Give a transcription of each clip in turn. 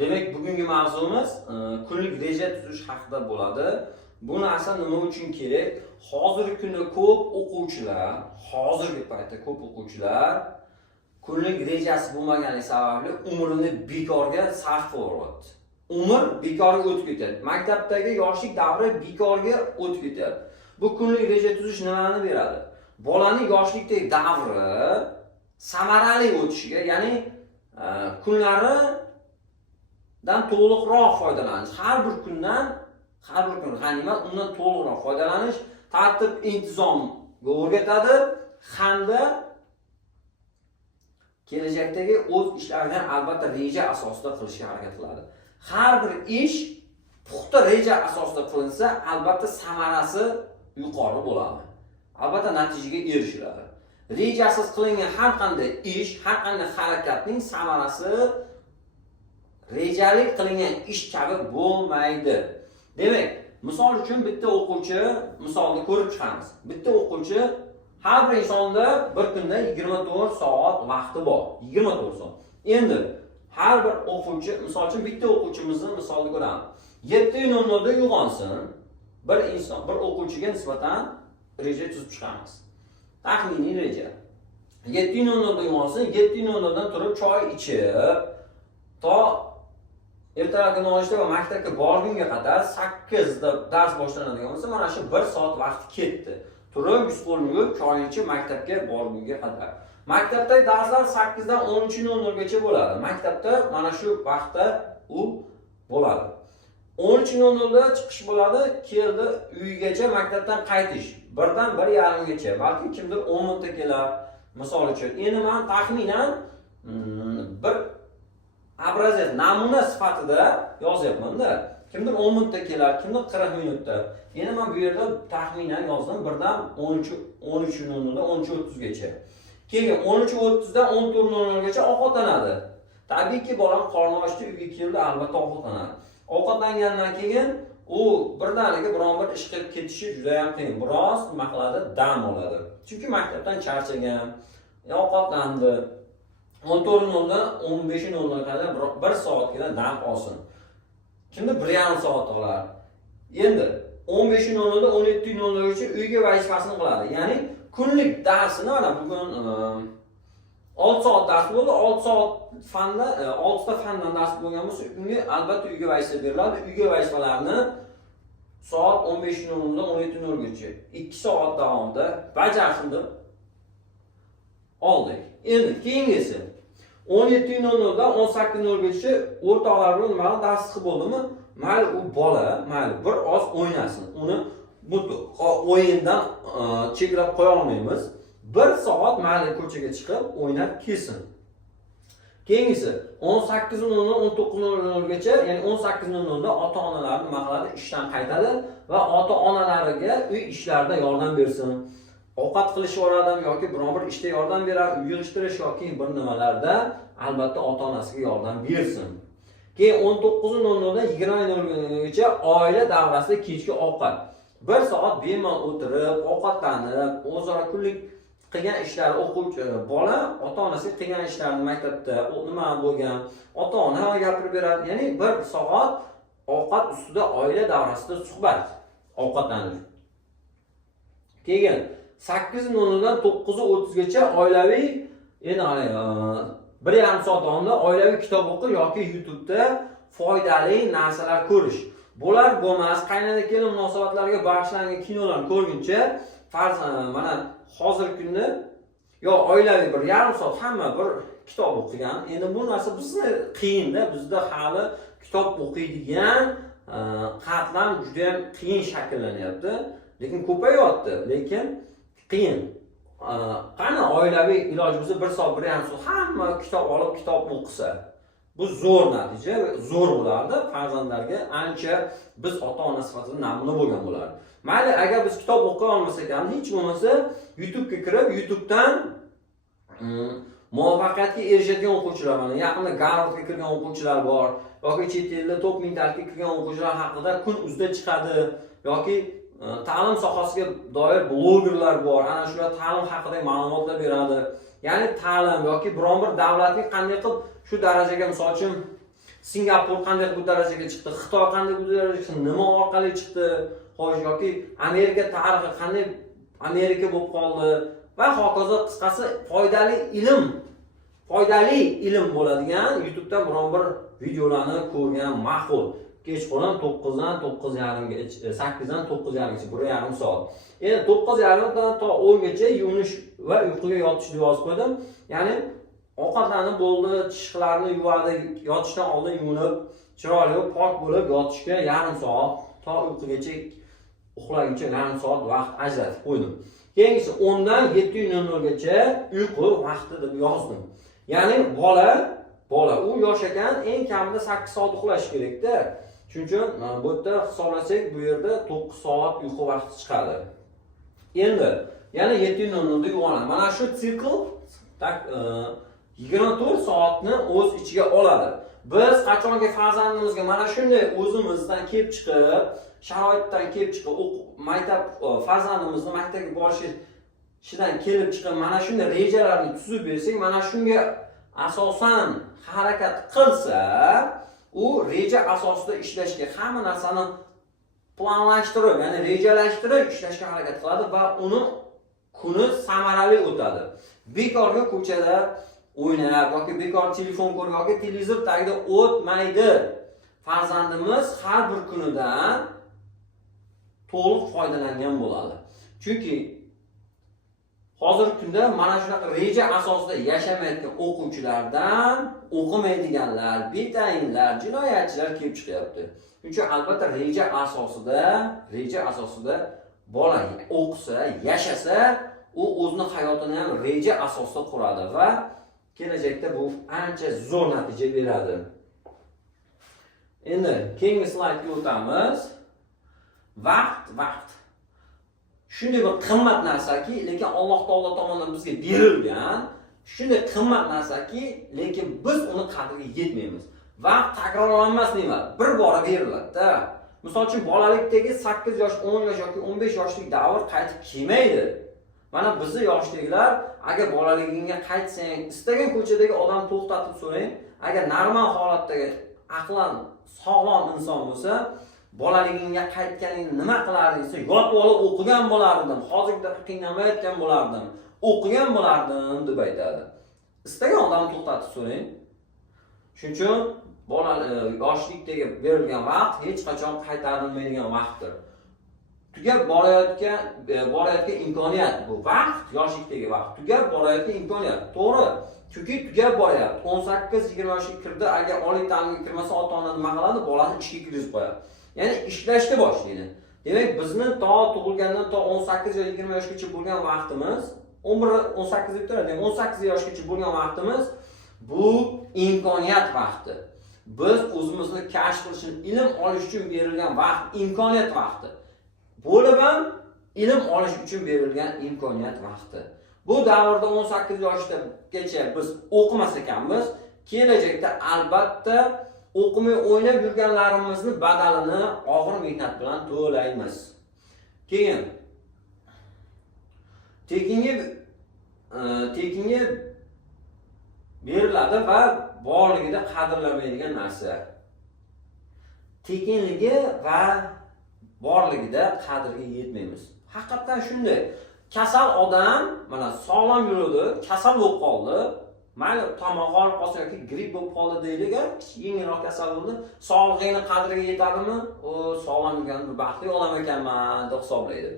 Demak, bugungi mavzumiz kunlik reja tuzish haqida bo'ladi. Bu narsa nima uchun kerak? Hozirgi kunda hozirgi paytda ko'p o'quvchilar kunlik rejasi bo'lmagani sababli umrini bekorga sarf qilyapti. Umr bekorga o'tib ketadi. Maktabdagi yoshlik davri bekorga o'tib ketadi. Bu kunlik reja tuzish nimani beradi? Bolaning yoshlikdagi davri samarali o'tishiga, ya'ni kunlari dan to'liqroq foydalanish, har bir kun g'animat, undan to'liqroq foydalanish, tartib, intizomga o'rgatadi hamda kelajakdagi o'z ishlarini albatta reja asosida qilishga harakat qiladi. Har bir ish puxta reja asosida qilinsa, albatta samarasi yuqori bo'ladi. Albatta natijaga erishiladi. Rejasiz qilingan har qanday ish, har qanday harakatning samarasi rejalik qilingan ish kabi bo'lmaydi. Demak, misol uchun bitta o'quvchi misolni ko'rib chiqamiz. Bitta o'quvchi, har bir insonda bir kunda 24 soat vaqti bor. 24 soat. Endi har bir o'quvchi, misol uchun bitta o'quvchimizni misolni ko'ramiz. 7:00 da uyg'onsin. Bir o'quvchiga nisbatan reja tuzib chiqamiz. Taxminiy reja. 7:00 da uyg'onsin, 7:00 dan turib choy ichib, to ertalabki nonushta va maktabga borgunga qadar 8 da dars boshlanadigan bo'lsa, mana shu 1 soat vaqti ketdi. Turib, yuz-qo'l yuvib, choy ichib maktabga borgunga qadar. Maktabdagi darslar 8 dan 13:00 gacha bo'ladi. Maktabda mana shu vaqtda u bo'ladi. 13:00 da chiqish bo'ladi, keldi uyigacha maktabdan qaytish. 1 dan 1:30 gacha, balki kimdir 10 minutda kelar. Misol uchun, endi men taxminan bir obrazet namuna sifatida yozyapman-da. Kimdir 10 minutda kelar, kimdir 40 minutda. Endi men bu yerda taxminan yozdim 1 dan 13:00 da 13:30 gacha. Keyin 13:30 dan 14:00 gacha ovqatlanadi. Tabiiyki bolam qorni ochdi, uyga keldi, albatta ovqatlanadi. Ovqatlangandan keyin u birdaniga biron bir ish qilib ketishi juda ham qiyin. Biroz nima qiladi? Dam oladi. Chunki maktabdan charchagan, ovqatlandi. 14:00 dan 15:00 qadar 1 soatgina dam olsin. Kimdir 1,5 soat olar. Endi 15:00 dan 17:00 gacha uyga vazifasini qiladi. Ya'ni kunlik darsini mana bugun 6 soat dars bo'ldi. 6 soat fanda, 6 ta fandan dars bo'lgan bo'lsa, unga albatta uyga vazifa beriladi. Uyga vazifalarni soat 15:00 dan 17:00 gacha 2 soat davomida bajarsin deb oldik. Endi keyingisi 17:00 dan 18:00 gacha o'rtoqlar bilan nima dars qilib bo'ldimi? Mayli u bola, mayli bir oz o'ynasin. Uni bu o'yindan cheklab qo'ya olmaymiz. 1 soat mayli ko'chaga chiqib o'ynab kelsin. Keyingisi 18:00 dan 19:00 gacha, ya'ni 18:00 da ota-onalar nima qiladi? Ishdan qaytadi va ota-onalariga uy ishlarida yordam bersin. Ovqat qilish oradimi yoki biron bir ishda yordam berar, uy yig'ishtirish yoki bir nimalarda albatta ota-onasiga yordam bersin. Keyin 19:00 dan 20:00gacha oila davrasida kechki ovqat. 1 soat bemalol o'tirib, ovqatlanib, o'zaro kunlik qilgan ishlar, o'quvchi bola ota-onasiga qilgan ishlarni maktabda nima bo'lgan, ota-ona gapirib beradi. Ya'ni 1 soat ovqat ustida oila davrasida suhbat, ovqatlanish. Keyin 8:00 dan 9:30 gacha oilaviy, endi 1,5 soat davomida oilaviy kitob o'qish yoki YouTube'da foydali narsalar ko'rish. Bo'lar bo'lmas, qaynona kelin munosabatlariga bag'ishlangan kinolarni ko'rguncha, farz mana hozirgi kunda yo oilaviy 1,5 soat hamma bir kitob o'qigan. Endi bu narsa bizni qiyin-da, bizda hali kitob o'qiydigan qatlam juda ham qiyin shakllanyapti. Lekin ko'payapti, lekin qiyin. Qani oilaviy iloj bo'lsa 1 soat, 1,5 soat hamma kitob olib kitob o'qisa, bu zo'r natija, zo'r bo'lardi. Farzandlarga ancha biz ota-ona sifatida namuna bo'lgan bo'lardi. Mayli, agar biz kitob o'qiy olmasak ham, hech bo'lmasa YouTube'ga kirib, YouTube'dan muvaffaqiyatga erishadigan o'quvchilar, mana yaqinda Garvardga kirgan o'quvchilar bor, yoki chet elda top mingtalikka kirgan o'quvchilar haqida kun uzda chiqadi, yoki ta'lim sohasiga doir blogerlar bor. Ana shular ta'lim haqida ma'lumotlar beradi. Ya'ni ta'lim yoki biron bir davlatning qanday qilib shu darajaga, misol uchun Singapur qanday bu darajaga chiqdi, Xitoy qanday bu darajaga chiqdi, nima orqali chiqdi, xo'sh yoki Amerika tarixi qanday Amerika bo'lib qoldi va hokazo. Qisqasi foydali ilm bo'ladigan YouTube'dan biron bir videolarni ko'rgan ma'qul. Kechqurun 9 dan 9:30gacha, 8 dan 9:30gacha, 1,5 soat. Endi 9:30 dan to 10 gacha yuvinish va uyquga yotish deb yozib qo'ydim. Ya'ni ovqatlanib bo'ldi, tishlarni yuvadi, yotishdan oldin yuvinib, chiroyli pok bo'lib yotishga yarim soat, to uyqugacha uxlaguncha yarim soat vaqt ajratib qo'ydim. Keyingisi 10 dan 7:00 gacha uyqu vaqti deb yozdim. Ya'ni bola u yosh ekan, eng kamida 8 soat uxlash kerak-da. Shuning uchun bu yerda hisoblasak, bu yerda 9 soat uyqu vaqti chiqadi. Endi yana 7:00 da uyg'onadi. Mana shu sikl 24 soatni o'z ichiga oladi. Biz qachonki farzandimizga mana shunday o'zimizdan kelib chiqib, sharoitdan kelib chiqib, maktab farzandimizni maktabga borishidan kelib chiqib, mana shunday rejalarni tuzib bersak, mana shunga asosan harakat qilsa, u reja asosida ishlashga, hamma narsani planlashtirib, ya'ni rejalashtirib ishlashga harakat qiladi va uni kuni samarali o'tadi. Bekorga ko'chada o'ynab yoki bekor telefon ko'rib yoki televizor tagida o'tmaydi. Farzandimiz har bir kunidan to'liq foydalangan bo'ladi. Chunki hozirgi kunda mana shunaqa reja asosida yashamayotgan o'quvchilardan o'qimaydiganlar, betayinlar, jinoyatchilar kelib chiqyapti. Shuning uchun albatta reja asosida bola o'qisa, yashasa, u o'zining hayotini ham reja asosida quradi va kelajakda bu ancha zo'r natija beradi. Endi keyingi slaydga o'tamiz. Vaqt shunday bir qimmat narsaki, lekin Alloh taolo tomonidan bizga berilgan, shunday qimmat narsaki, lekin biz uni qadriga yetmaymiz. Vaqt takrorlanmas ne'mat, bir bora beriladi-da. Misol uchun bolalikdagi 8 yosh, 10 yosh yoki 15 yoshlik davr qaytib kelmaydi. Mana bizni yoshdagilar, agar bolaligingga qaytsang, istagan ko'chadagi odam to'xtatib so'rang, agar normal holatdagi aqlan sog'lom inson bo'lsa, bolaligingga qaytganingni nima qilarding desa, yotib olib o'qigan bo'lardim, hozirda qiynalmayotgan bo'lardim, o'qigan bo'lardim deb aytadi. Istagan odamni to'xtatib so'rang. Shuning uchun yoshlikdagi berilgan vaqt hech qachon qaytarilmaydigan vaqtdir. Tugab borayotgan imkoniyat bu vaqt, yoshlikdagi vaqt, tugab borayotgan imkoniyat. To'g'ri, chunki tugab boryapti. 18-20 yoshga kirdi, agar oliy ta'limga kirmasa, ota-ona nima qiladi? Bolasini ishga kirgizib qo'yadi. Ya'ni ishlashga boshlaydi. Demak, bizni to tug'ilgandan to 18 yoki 20 yoshgacha bo'lgan vaqtimiz, 11-18 deb turadi, 18 yoshgacha bo'lgan vaqtimiz bu imkoniyat vaqti. Biz o'zimizni kashf qilishni, ilm olish uchun berilgan vaqt, imkoniyat vaqti. Bo'lib ham ilm olish uchun berilgan imkoniyat vaqti. Bu davrda 18 yoshgacha biz o'qimas ekanmiz, kelajakda albatta o'qimay o'ynab yurganlarimizni badalini og'ir mehnat bilan to'laymiz. Keyin tekinga beriladi va borligida qadrlanmaydigan narsa. Tekinligi va borligida qadriga yetmaymiz. Haqiqatan shunday. Kasal odam mana sog'lom yuradi, kasal bo'lib qoldi. Mayli tomog'i og'rib qolsa yoki gripp bo'lib qoldi deylik, yengilroq kasal bo'ldi. Sog'lig'ining qadriga yetadimi? O, sog'lom yurgan bir baxtli odam ekanman deb hisoblaydi.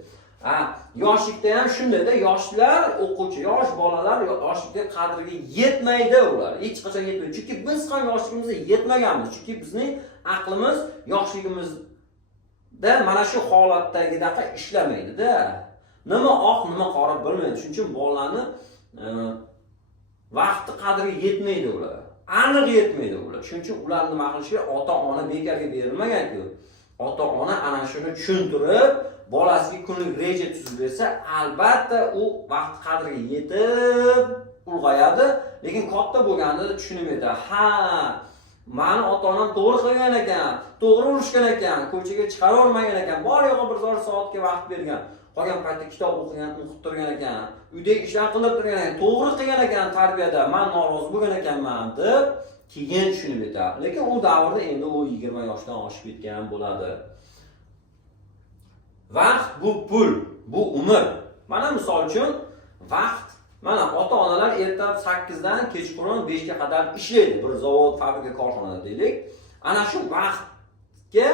Yoshlikda ham shundayda, yoshlar, o'quvchi, yosh bolalar yoshlikda qadriga yetmaydi ular. Hech qachon yetmaydi. Chunki biz ham yoshligimizda yetmaganmiz. Chunki bizning aqlimiz yoshligimizda mana shu holatdagidaqa ishlamaydi-da. Nima oq, nima qora bilmaydi. Shuning uchun bolalarni vaqti qadriga yetmaydi ular. Aniq yetmaydi ular. Shuning uchun ularni nima qilishi, ota-ona bekorga berilmagan-ku. Ota-ona ana shuni tushuntirib, bolasiga kunlik reja tuzib bersa, albatta u vaqt qadriga yetib ulg'ayadi, lekin katta bo'lganda tushunmaydi. Mani ota-onam to'g'ri qilgan ekan, to'g'ri urishgan ekan, ko'chaga chiqarib olmagan ekan, bor yo'g'i 1 soatga vaqt bergan. Qolgan paytda kitob o'qigan, o'qib turgan ekan, uydagi ishlar qilib turgan ekan, to'g'ri qilgan ekan tarbiyada, men norozi bo'lgan ekanman deb keyin tushunib yetadi. Lekin u davrda endi u 20 yoshdan oshib ketgan bo'ladi. Vaqt bu pul, bu umr. Mana misol uchun vaqt, mana ota-onalar ertalab 8 dan kechqurun 5 ga qadar ishlaydi. Bir zavod, fabrika, korxonada deylik. Ana shu vaqtga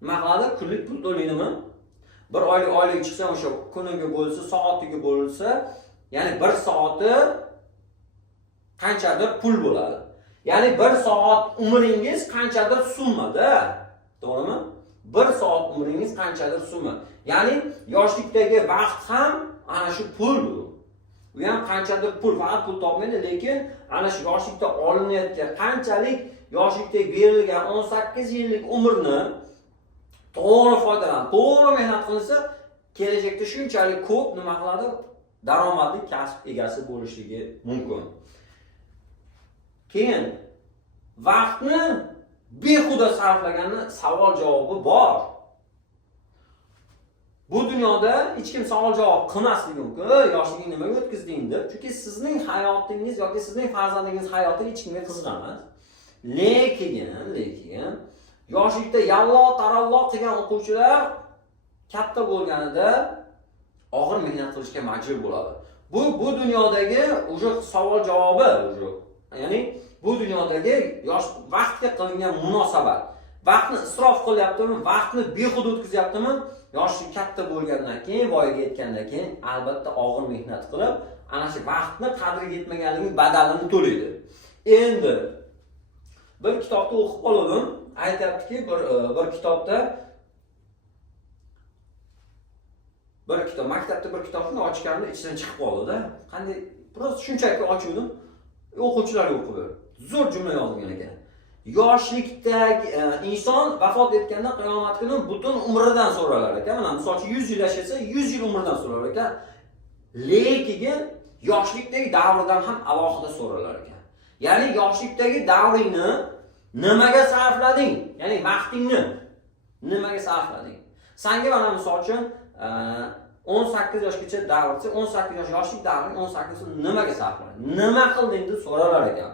nima qiladi? Kunlik pul to'laydimi? Bir oylik chiqsa, o'sha kuniga bo'lsa, soatiga bo'lsa, ya'ni 1 soati qanchadir pul bo'ladi. Ya'ni 1 soat umringiz qanchadir summada. To'g'rimi? 1 soat umringiz qanchadir summa. Ya'ni yoshlikdagi vaqt ham ana shu pul bu. U ham qanchadir pul, faqat pul topmaydi, lekin ana shu yoshlikda olinayotgan qanchalik yoshlikda berilgan 18 yillik umrni to'g'ri foydalanib, to'g'ri mehnat qilinsa, kelajakda shunchalik ko'p nima qiladi? Daromadli kasb egasi bo'lishligi mumkin. Keyin vaqtni behuda sarflaganni savol javobi bor. Bu dunyoda hech kim savol javob qilmasligi mumkin. Yoshligingni nimaga o'tkazding deb. Chunki sizning hayotingiz yoki sizning farzandingiz hayoti hech kimga qiziq emas. Lekin yoshlikda yallo tarallo qilgan o'quvchilar katta bo'lganida og'ir mehnat qilishga majbur bo'ladi. Bu dunyodagi o'sha savol javobi o'sha. Ya'ni bu dunyodagi yosh vaqtga qilingan munosabat. Vaqtni isrof qilyaptimi, vaqtni behuda o'tkazyaptimi? Yoshlik katta bo'lgandan keyin, voyaga yetgandan keyin albatta og'ir mehnat qilib, ana shu vaqtni qadriga yetmaganligining badalini to'laydi. Endi bir kitobda o'qib qoldim. Aytayaptiki, bir kitobda maktabda bir kitobni ochganimda ichidan chiqib qoldi-da. Qanday biroz shunchaki ochuvdim. O'quvchilarga o'qib berdim. Zo'r jumla yozgan ekan. Yoshlikdagi inson vafot etganda qiyomat kuni butun umridan so'ralar ekan. Mana misol uchun 100 yil yashasa, 100 yil umridan so'ralar ekan. Lekin yoshlikdagi davridan ham alohida so'ralar ekan. Ya'ni yoshlikdagi davringni nimaga sarflading? Ya'ni vaqtingni nimaga sarflading? Senga mana misol uchun 18 yoshgacha davrda, 18 yosh yoshlik davrini 18 yil nimaga sarflading? Nima qilding deb so'ralar ekan.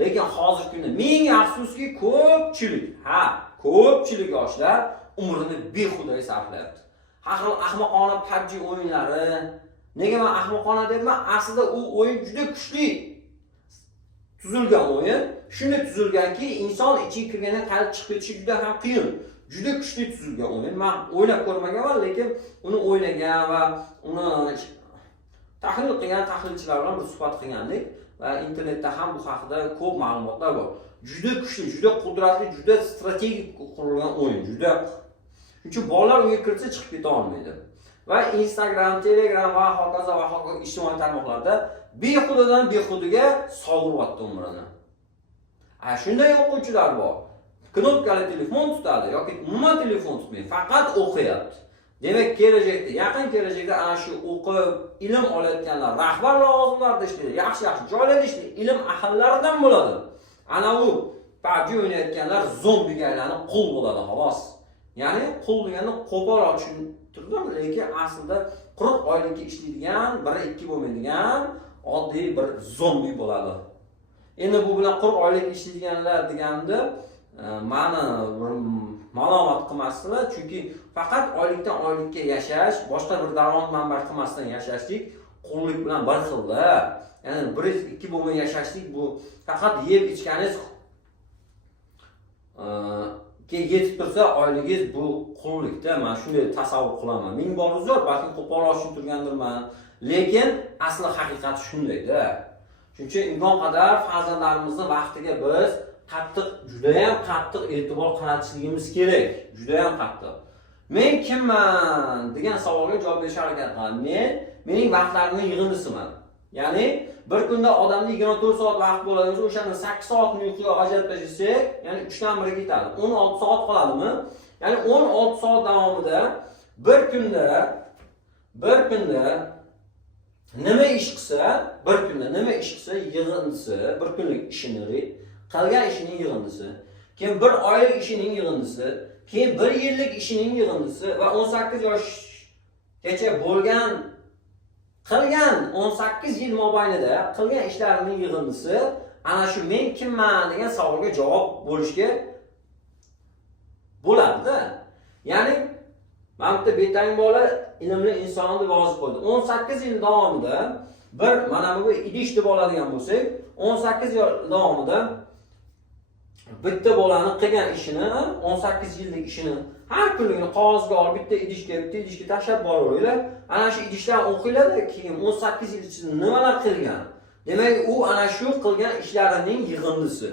Lekin hozirgi kunda ming afsuski ko'pchilik yoshlar umrini behudaga sarflayapti. Har xil ahmoqona PUBG o'yinlari. Nega men ahmoqona deyman? Aslida u o'yin juda kuchli tuzilgan o'yin. Shunday tuzilganki, inson ichiga kirgandan qaytib chiqib ketishi juda ham qiyin. Juda kuchli tuzilgan o'yin. Men o'ylab ko'rmaganman, lekin uni o'ynagan va uni tahlil qilgan tahlilchilar bilan bir suhbat qilgandik va internetda ham bu haqida ko'p ma'lumotlar bor. Juda kuchli, juda qudratli, juda strategik qurilgan o'yin, juda. Chunki bolalar unga kirsa chiqib keta olmaydi. Va Instagram, Telegram va hokazo ijtimoiy tarmoqlarda behudadan behudaga sovuryapti umrini. Shunday o'quvchilar bor. Knopkali telefon tutadi yoki umuman telefon tutmaydi, faqat o'qiyapti. Demak, kelajakda, yaqin kelajakda ana shu o'qib, ilm olayotganlar rahbar lavozimlarda ishlaydi, yaxshi joylarda ishlaydi, ilm ahllaridan bo'ladi. Ana u PUBG o'ynayotganlar zombiga aylanib qul bo'ladi xolos. Ya'ni qul degani qo'pol tushuntirdim, lekin aslida 40 oylikka ishlaydigan, 1-2 bo'lmaydigan oddiy bir zombi bo'ladi. Endi bu bilan 40 oylik ishlaydiganlar deganda ma'ni ma'lumot qilmasdilar, chunki faqat oylikdan oylikka yashash, boshqa bir daromad manbai qilmasdan yashashlik qullik bilan bir xilda. Ya'ni 1-2 bo'lmay yashashlik bu faqat yeb ichganingiz yetib tursa oyligingiz bu qullikda. Men shunday tasavvur qilaman. Ming bor uzr, balki qo'polroq tushuntirgandirman, lekin asli haqiqat shundayda. Chunki imkon qadar farzandlarimizning vaqtiga biz juda ham qattiq e'tibor qaratishligimiz kerak. Juda ham qattiq. Men kimman degan savolga javob berishga harakat qilaman. Mening vaqtlarimning yig'indisiman. Ya'ni bir kunda odamda 24 soat vaqt bo'ladi, o'shani 8 soatni uyquga ajratsak, ya'ni 3 dan 1 ga ketadi. 16 soat qoladimi? Ya'ni 16 soat davomida bir kunda nima ish qilsa, yig'indisi, bir kunlik ishini qilgan ishining yig'indisi, keyin bir oylik ishining yig'indisi, keyin 1 yillik ishining yig'indisi va 18 yoshgacha qilgan 18 yil mobaynida qilgan ishlarining yig'indisi ana shu men kimman degan savolga javob bo'lishga bo'ladi-da. Ya'ni mana bu betayin bola ilmli inson deb yozib qo'ydi. 18 yil davomida bir mana bu idish deb oladigan bo'lsak, 18 yil davomida bitta bolani qilgan ishini, 18 yillik ishini har kunligini qog'ozga olib bitta idishga tashlab boraveringlar. Ana shu idishlar o'qiladi, keyin 18 yil ichida nimalar qilgan. Demak, u ana shu qilgan ishlarining yig'indisi.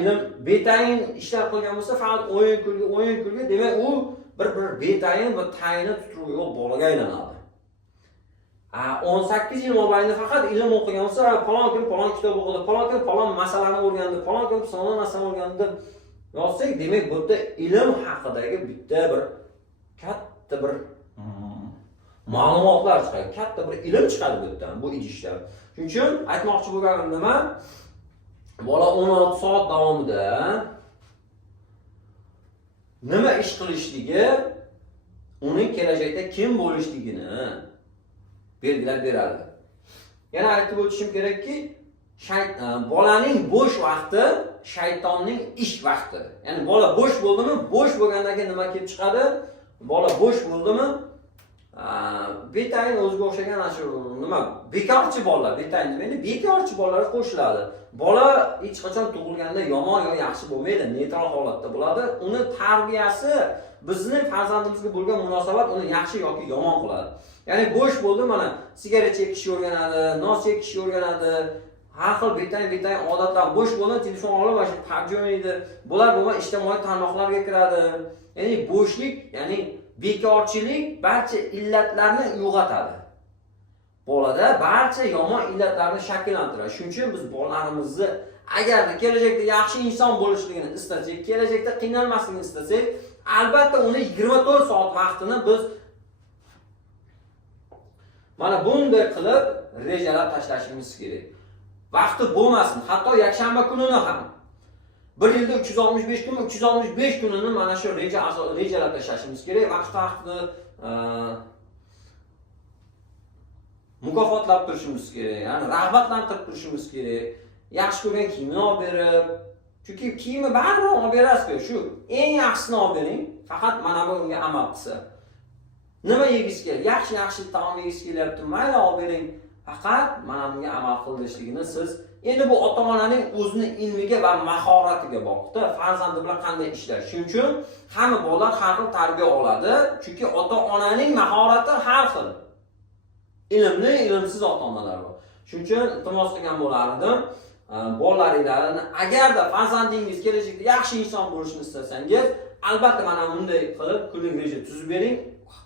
Ilm betayin ishlar qilgan bo'lsa, faqat o'yin kulgi, demak u bir betayin va tayini tuturuv yo'q bolaga aylanadi. 18 yil mobaynida faqat ilm o'qigan bo'lsa, falon kun falon kitob o'qidi, falon kun falon masalani o'rgandi, falon kun falon narsani o'rgandi yozsak, demak bu yerda ilm haqidagi bitta bir katta bir ma'lumotlar chiqadi, katta bir ilm chiqadi bu yerdan, bu idishlar. Shuning uchun aytmoqchi bo'lganim nima? Bola 16 soat davomida nima ish qilishligi, uning kelajakda kim bo'lishligini belgilab beradi. Yana aytib o'tishim kerakki, bolaning bo'sh vaqti shaytonning ish vaqti. Ya'ni bola bo'sh bo'ldimi, bo'sh bo'lgandan keyin nima kelib chiqadi? Bola bo'sh bo'ldimi, betayin o'ziga o'xshagan shu nima bekorchi bolalar, betayin demaydi, bekorchi bolalar qo'shiladi. Bola hech qachon tug'ilganda yomon yo yaxshi bo'lmaydi, neytral holatda bo'ladi. Uni tarbiyasi, bizning farzandimizga bo'lgan munosabat uni yaxshi yoki yomon qiladi. Ya'ni bo'sh bo'ldi, mana sigaret chekishni o'rganadi, nos chekishni o'rganadi, har xil betayin odatlar. Bo'sh bo'ldi, telefon olib mana shu PUBG o'ynaydi. Bular bo'lma ijtimoiy tarmoqlarga kiradi. Ya'ni bo'shlik, ya'ni bekorchilik barcha illatlarni uyg'otadi. Bolada barcha yomon illatlarni shakllantiradi. Shuning uchun biz bolalarimizni agarda kelajakda yaxshi inson bo'lishligini istasak, kelajakda qiynalmasligini istasak, albatta uni 24 soat vaqtini biz mana bunday qilib rejalab tashlashimiz kerak. Vaqti bo'lmasin, hatto yakshanba kunini ham. Bir yilda 365 kun, 365 kunini mana shu rejalab tashlashimiz kerak. Vaqtni mukofotlab turishimiz kerak. Ya'ni rag'batlantirib turishimiz kerak. Yaxshi ko'rgan kiyimni olib berib, chunki kiyimni baribir olib berasiz-ku, shu eng yaxshisini olib bering, faqat mana bunga amal qilsa. Nima yegisi keladi? Yaxshi taom yegisi kelyapti, mayli olib bering. Faqat mana bunga amal qilishligini siz endi bu ota-onaning o'zining ilmiga va mahoratiga bog'liq. Farzandi bilan qanday ishlash. Shuning uchun hamma bolalar har xil tarbiya oladi, chunki ota-onaning mahorati har xil. Ilmli, ilmsiz ota-onalar bor. Shuning uchun iltimos qilgan bo'lardim. Bolalaringizni agarda farzandingiz kelajakda yaxshi inson bo'lishini istasangiz, albatta mana bunday qilib kunlik reja tuzib bering.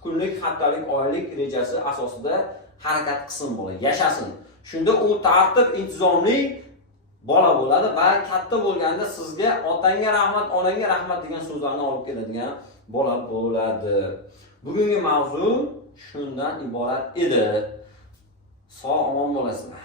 Kunlik, haftalik, oylik rejasi asosida harakat qilsin bola, yashasin. Shunda u tartib, intizomli bola bo'ladi va katta bo'lganda sizga otangga rahmat, onangga rahmat degan so'zlarni olib keladigan bola bo'ladi. Bugungi mavzu shundan iborat edi. Sog' omon bo'lasizlar.